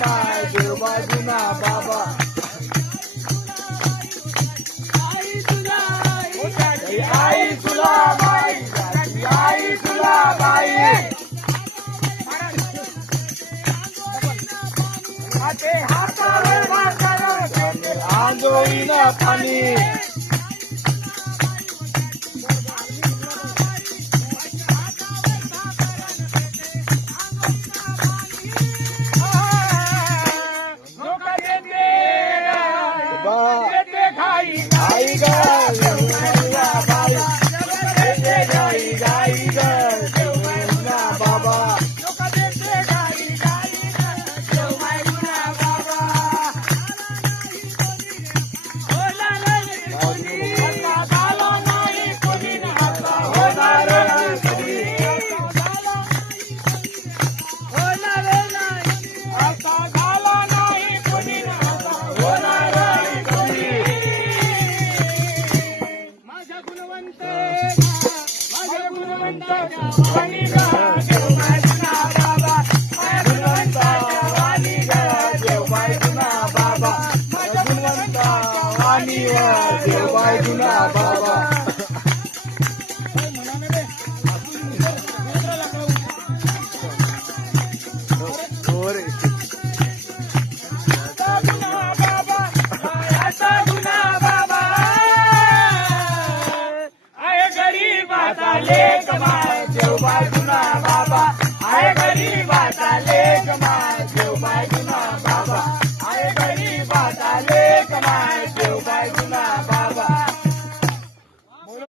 माय देव bye जुना बाबा आई तुला बाई आई तुला बाई हातावर भाकर आंधळीनं पाणी आई गाई गाई ना बाबा देव बाय जुना बाबा लेक माय देव बाय जुना बाबा आहे गरीबाचा लेक माय देव बाय जुना बाबा आहे गरीबाचा लेक माय देव बाय जुना